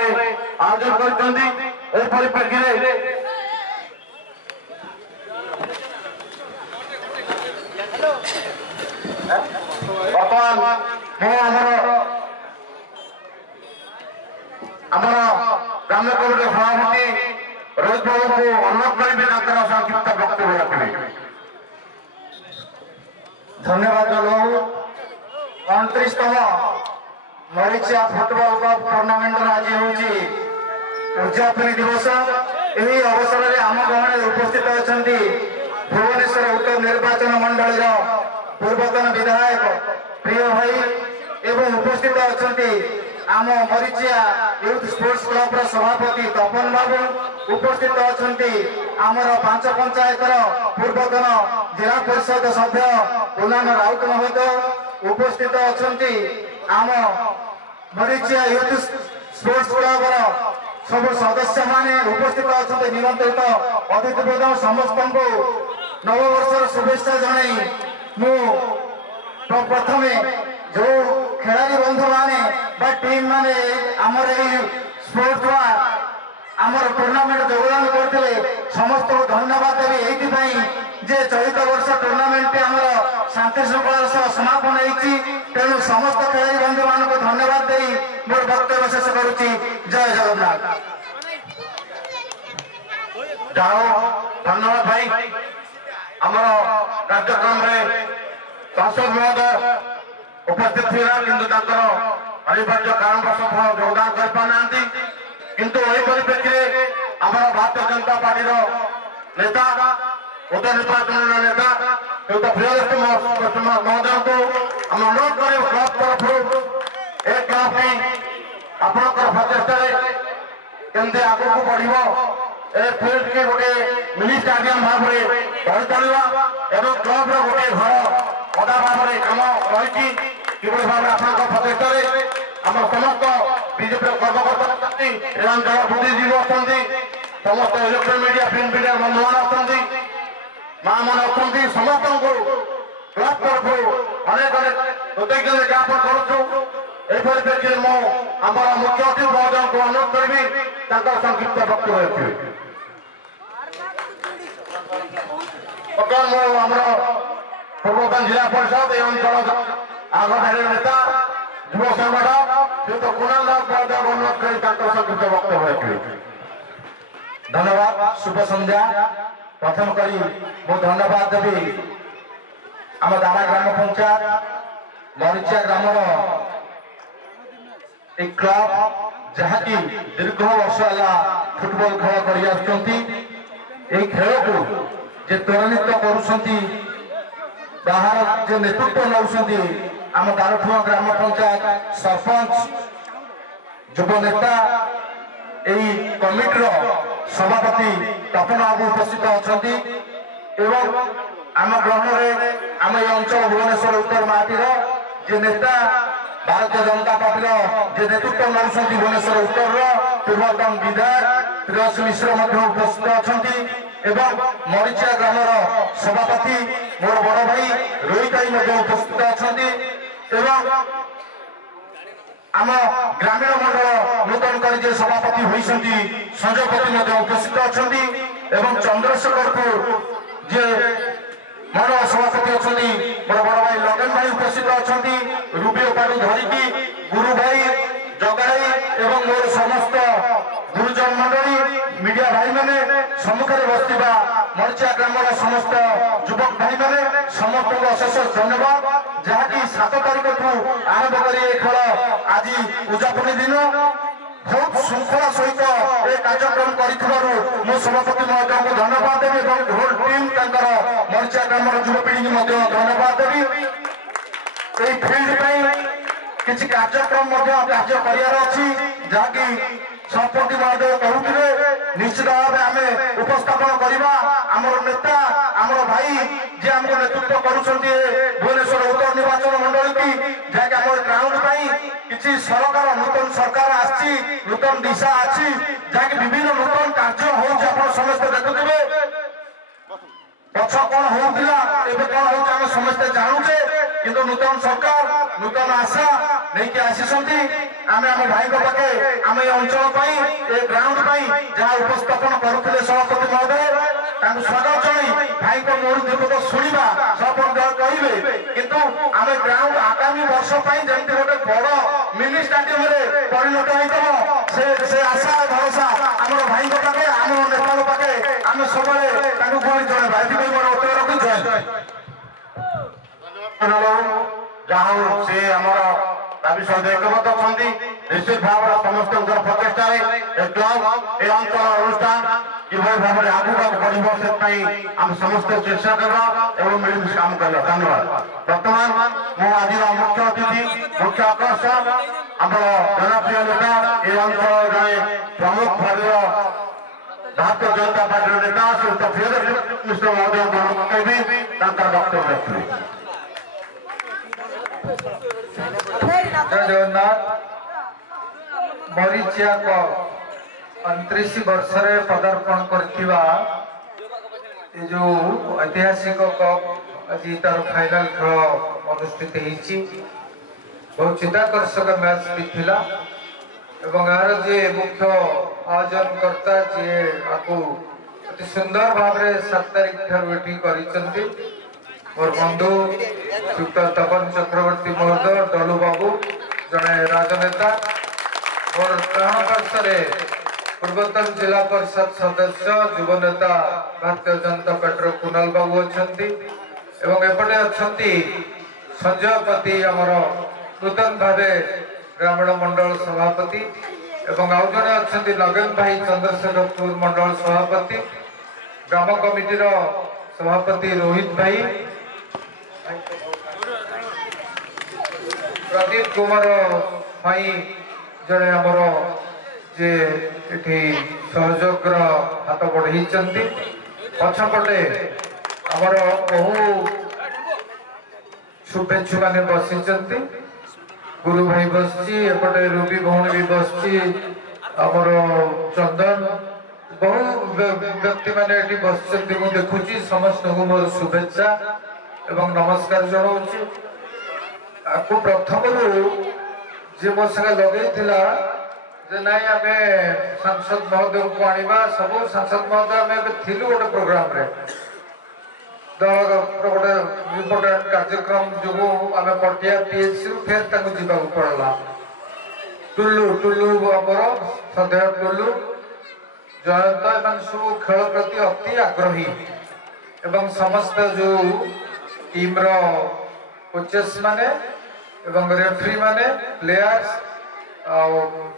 आयोजन कर परिप्रेक्षी बर्तमान आमर ग्राम्य कमिटी सभापति रोहित बाबू को अनुरोध करी संक्षिप्त वक्तव्य रखें। धन्यवाद लोग 29तम मरीचिया फुटबॉल कप टूर्नामेंट आज हूँ उद्यापनी दिवस। यही अवसर में आम गहन उपस्थित अच्छा भुवनेश्वर उत्तर निर्वाचन मंडल पूर्वतन विधायक प्रिय भाई एवं उपस्थित अच्छा आम मरीचिया यूथ स्पोर्ट्स क्लब सभापति तपन बाबू उपस्थित अच्छा आमर 5 पंचायतर पूर्वतन जिला परिषद सभ्य पुलान राउत महोदय उपस्थित अच्छा आम मरीचिया यूथ स्पोर्ट्स क्लब सब सदस्य माने उपस्थित अच्छा निमंत्रित अतिथिवृंद समस्त को नववर्षर शुभेच्छा जन प्रथम जो खेलाड़ी बंधु माने टीम माने आमर स्पोर्ट्स आमर टूर्नामेंट योगदान करते समस्त को धन्यवाद देवी ये चलित वर्ष टूर्नामेंट आमर शांति श्रृंखलार सह समापन होती तेणु समस्त खेलाड़ी बंधु मान को धन्यवाद दे मोर वक्तव्य शेष करुच्ची। जय जगन्नाथ। जाओ धन्यवाद भाई आमर कार्यक्रम सांसद महोदय उपस्थित थिला किंतु अनिवार्य कारणवश योगदान कर पाना किंतु यही परिप्रेक्षी आमर भारतीय जनता पार्टी नेता उदय निर्वाचन नेता प्रियदर्शी महोदय को हम अनुरोध कर क्लब तरफ ए क्लब आपंकर प्रचेषा केमती आगे को बढ़ फील्ड के गोटे मिनी स्टाडियम भाव में बढ़ी चलवा एवं क्लब गोटे घर अदा भाव में कम रही कि भाव में आप प्रचेषा आम समस्त बीजेपी कर्मकर्ता अंचल बुद्धिजीवी अच्छा समस्त इलेक्ट्रोनिक मीडिया प्रिंट मीडिया बंधु मान अच्छा माँ मन अच्छा समस्त को क्लब तरफ अनेक अनेक कृतज्ञता ज्ञापन करुँ। परिप्रेक्षी मुझे मुख्य अतिथि महोदय को अनुरोध करी संक्षिप्त वक्तव्य रखिए। पूर्वतन जिला परिषद ए अंचल आगधारी नेता युव संगठक श्रीयुत कुणाल दास महोदय को अनुरोध कर संक्षिप्त वक्तव्य रखिए। धन्यवाद। शुभ संध्या। प्रथम करी मु धन्यवाद देवी आम दाना ग्राम पंचायत मरीचिया ग्रामर एक क्लब जहाँकि दीर्घ वर्ष है फुटबॉल खेल कर खेल को जे त्वरान्वित कर बाहर जो नेतृत्व नौ आम दारुठुआ ग्राम पंचायत सरपंच युव नेता यही कमिटर सभापति तपन बाबू उपस्थित अच्छा आम ग्राम आम ये अंचल भुवनेश्वर उत्तर माटीर जे नेता भारतीय जनता पार्टी जे नेतृत्व नौ भुवनेश्वर उत्तर पूर्वतन विधायक प्रियदर्शी मिश्र उपस्थित अच्छा मरीचिया ग्रामर सभापति मोर बड़ भाई रोहित भाई उपस्थित अच्छा आम ग्रामीण मंडल नूतन कर सभापति होती संजय पति उपस्थित अच्छा चंद्रशेखरपुर जे मंडल सभापति अच्छा मोर बड़ भाई लगन भाई उपस्थित अच्छा रूबी उपाधि धरिकी गुरु भाई जगाई एवं मोर समस्त गुरुजन मंडली मीडिया भाई मैंने सम्मुखें बसवा मरीचिया ग्रामर समस्त युवक भाई मैंने समस्त को अशेष धन्यवाद जहाँकि 7 तारीख आरंभ कर खेल आज उद्यापनी दिन बहुत श्रृंखला सहित ये कार्यक्रम कर सभापति महोदय को धन्यवाद देवी और होल टीम मरीचिया ग्रामर युवपीढ़ी की धन्यवाद देवी। फील्ड किसी कार्यक्रम कार्य कर जहाँकि संपत्ति महोदय कहते निश्चित भाव आम उपस्थापन करवा आमर नेता आमर भाई जे आम नेतृत्व करुँच भुवनेश्वर उत्तर निर्वाचन मंडल की जहाँकि आम ग्राउंड किसी सरकार नूतन सरकार आसी नूतन दिशा अच्छी जहाँकि विभिन्न नूतन कार्य हो समस्त देखुवे पछ कौन होता कौन हो समस्ते जानूचे किंतु नूतन सरकार नूतन आशा नहीं आसीଛନ୍ତି आम आम भाई पाखे आम अंचल ग्राउंड जहाँ उपस्थापन करुले सभापति महोदय स्वागत जन भाई को मोड़ दीपक शुणा सभापति कहे किंतु आम ग्राउंड आगामी वर्ष जमी गोटे बड़ मिनी स्टाडियम परिणत हो से आशा भरोसा आम भाई पाखे आम नेता पाखे आम सब जनवा ये मोर उत्तर रखी जहाँ से आमर दाबी सहित एकमत अच्छा निश्चित भाव समस्त प्रचेषा क्लब ए अंचल अनुष्ठान किभली भाव में आगू बढ़ से आम समस्त चेष्टा करवा मिलमिश काम करवा धन्यवाद। बर्तमान मु आज मुख्य अतिथि मुख्य आकर्षण आम जनप्रिय नेता ए अंचल जड़े प्रमुख भाव भारतीय जनता पार्टी नेता श्रीयुक्त प्रियदर्शी मिश्र महोदय कहबी वक्तव्य रखिए। जय जगन्नाथ मरीचिया को 29 वर्ष पदार्पण करथिबा ए जो ऐतिहासिक कप आज तार फाइनल खेल अनुष्ठित होईची बहुत चित्ताकर्षक मैच भी थिला एवं यार जे मुख्य आयोजन करता जे आपको अति सुंदर भाव रे 7 तारीख ठार एठी करिसंती मोर बंधु श्रीयुक्त तपन चक्रवर्ती महोदय डलू बाबू जड़े राजनेता मोर प्राण पार्श्वे पूर्वतन जिला परिषद सदस्य युव नेता भारतीय जनता पार्टी कुणाल बाबू अच्छा एपटे अच्छा संजय पति आमर नूतन भाव ग्रामीण मंडल सभापति एवं आउ जड़े अच्छा नगेन भाई चंद्रशेखरपुर मंडल सभापति ग्राम कमिटीर सभापति रोहित भाई प्रदीप कुमार भाई जड़े आमर जे सहयोग हाथ बढ़ई पछपटे आमर बहु शुभेच्छु मैंने बसी गुरु भाई बसची एपटे रूबी भौणी भी बसची आमर चंदन बहु व्यक्ति मैंने बस देखुची समस्त को मोर शुभेच्छा एवं नमस्कार जनाऊँ आपको प्रथम जे मो संगे लगे नाई आम सांसद महोदय को आनिबा सब सांसद महोदय आम थिलु गोटे प्रोग्राम रे दल गोटे इम्पोर्टाट कार्यक्रम जो आम पटिया पीएचसी फेर जावाक पड़ला टुल्लू टुल्लू आमर सदैव टुल्लू जयंत एम सब खेल प्रति अति आग्रही एवं समस्त जो टीम रो कोचेस माने एवं रेफरी माने प्लेयर्स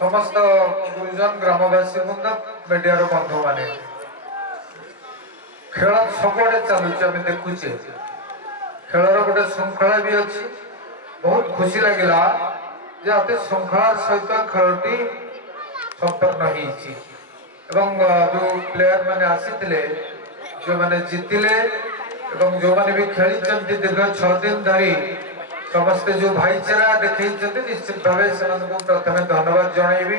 समस्त गुरुजन ग्रामवासी बंद मीडिया बंधु माने खेल सबुआड़े चलुचे आम देखुचे खेलर गोटे श्रृंखला भी अच्छी बहुत खुशी लगिला जे अति श्रृंखलार सहित खेलटी संपन्न होईची एवं जो प्लेयर माने आसीथिले जो माने जीतिले एवं जो माने भी खेली दीर्घ 6 दिन धरी समस्ते जो भाईचारा देखते निश्चित भाव से प्रथम धन्यवाद जनइबी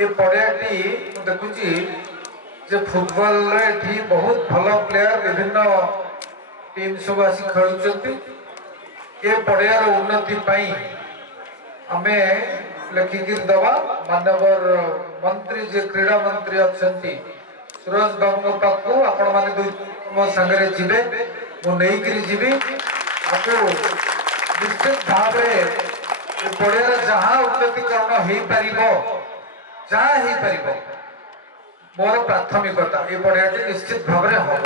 ये पड़ियाटी देखुची जे फुटबॉल रे बहुत भल प्लेयर विभिन्न टीम सब आसी खेलुंट ये पड़ियार उन्नति आम लिखिकी दवा मानवर मंत्री जे क्रीड़ा मंत्री अच्छा सुरेश बाबू पाख आपण मैंने मो सांगे जीवे मुझे जीवी आपको निश्चित भाव पड़िया जहाँ उन्नतिकरण हो मोर प्राथमिकता ये पड़ियाटी निश्चित भाव में हम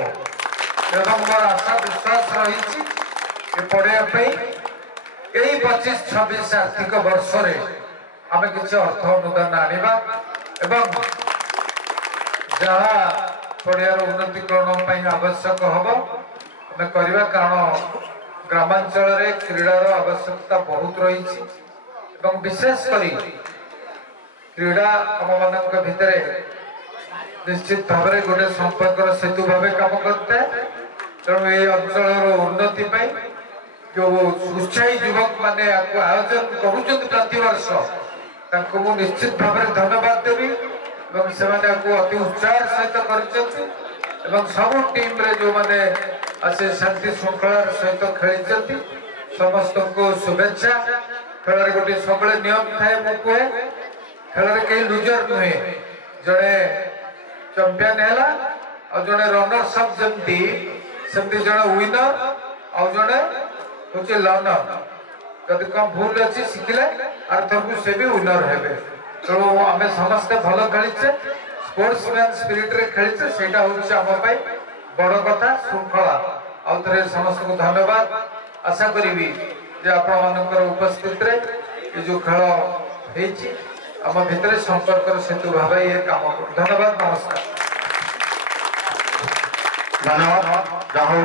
एवं मोर आशा विश्वास रही पड़िया यही 25-26 आर्थिक वर्ष आम किसी अर्थ अनुदान आनिबा एवं जहाँ पड़ियार उन्नतिकरण आवश्यक हम आम करवा कारण ग्रामांचल क्रीडार आवश्यकता बहुत रही विशेषकर क्रीड़ा आम मान भितर निश्चित भाव में गोटे संपर्क सेतु भाव काम करता है तेणु ये अंचल उन्नति जो उत्साही युवक मैंने आयोजन करुवर्ष निश्चित भाव में धन्यवाद देवी से अति उत्साह सहित कर सब टीम रे जो मैंने आसे शांति श्रृंखलार सहित खेली समस्त को शुभेच्छा खेल गोटे सब नियम थाए मुझे खेल कई लुजर नुहे जड़े चंपियन है जड़े रनर्स अप जमती जड़े विनर आ जड़े हूँ लर्नर जदि कम भूल अच्छी शिखिले आर थर से भी विनर हे तेणु आम समस्ते भल खेलीचे स्पोर्ट्समैन स्पिरिट रे खेलीचे सेटा होउछि आम पई बड़ कथा श्रृंखला आउ थरे समस्त को धन्यवाद आशा करिवि जे आपण मानकर उपस्थित रे ए जो खेल हेछि आम भितरे संपर्क सेतु भाबे ये काम धन्यवाद नमस्कार धन्यवाद जाहो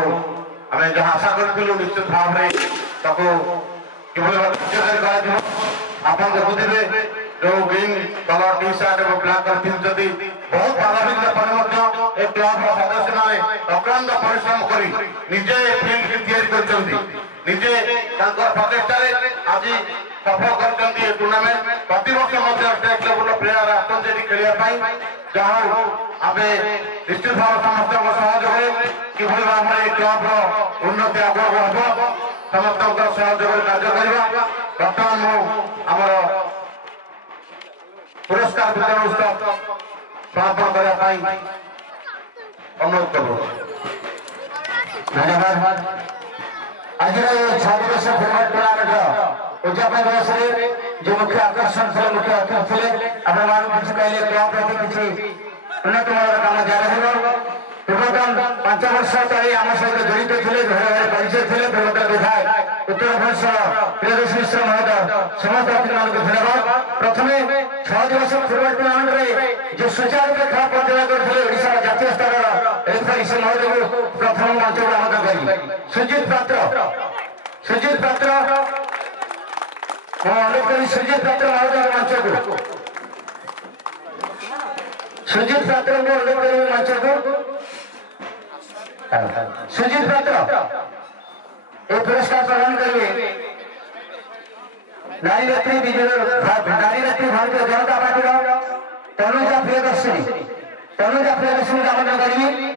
आम जहाँ आशा करूँ निश्चित भाव में ताको आप देखुथे जो ग्रीन कलर टी शर्ट और ब्लैक कलर पिंधुଛନ୍ତି बहुत बाधाविघ्न पर क्लब सदस्य माने अक्लांत परिश्रम करी निजे फील्ड तैयारी करछंती निजे प्रचेष्टार आज सफल करछंती टूर्नामेंट प्रति वर्ष स्टेट लेवल प्लेयर आसते खेलने जहाँ आमे निश्चित भाव समस्त सहयोग किभली भाव में क्लब उन्नति आगे हम समस्त सहयोग कार्य करवा बर्तमान आमर पुरस्कार वितरण उत्सव समापन करने अनुरोध कर धन्यवाद आज 6 दिवस फुटबल टूर्नामेंट उद्यापन दिवस जो मुख्य आकर्षण थे मुख्य अतिथि थे आपण कहले क्लब प्रति किसी उन्नतमान काम जारी रहा पूर्वतन 5 वर्ष तले आम सहित जड़ित थे घर घर परिचय थे पूर्वतन विधायक उत्तर भुवनेश्वर प्रियदर्श मिश्र महोदय समस्त अतिथि मान धन्यवाद प्रथम 6 दिवस फुटबल टूर्नामेंट रे जो सुचारू खेल परिचालन करते ओडिशा जातीय स्तर रेफरी से महोदय को प्रथम मंच पर आमंत्रण करी सुजित पात्र अनुरोध करी सुजित पात्र महोदय मंच को सुजित पात्र को अनुरोध करी मंच को सुजित पात्र ये पुरस्कार प्रदान करिए नारी रत्न भारतीय जनता पार्टी तनुजा प्रियदर्शिनी का आमंत्रण करिए।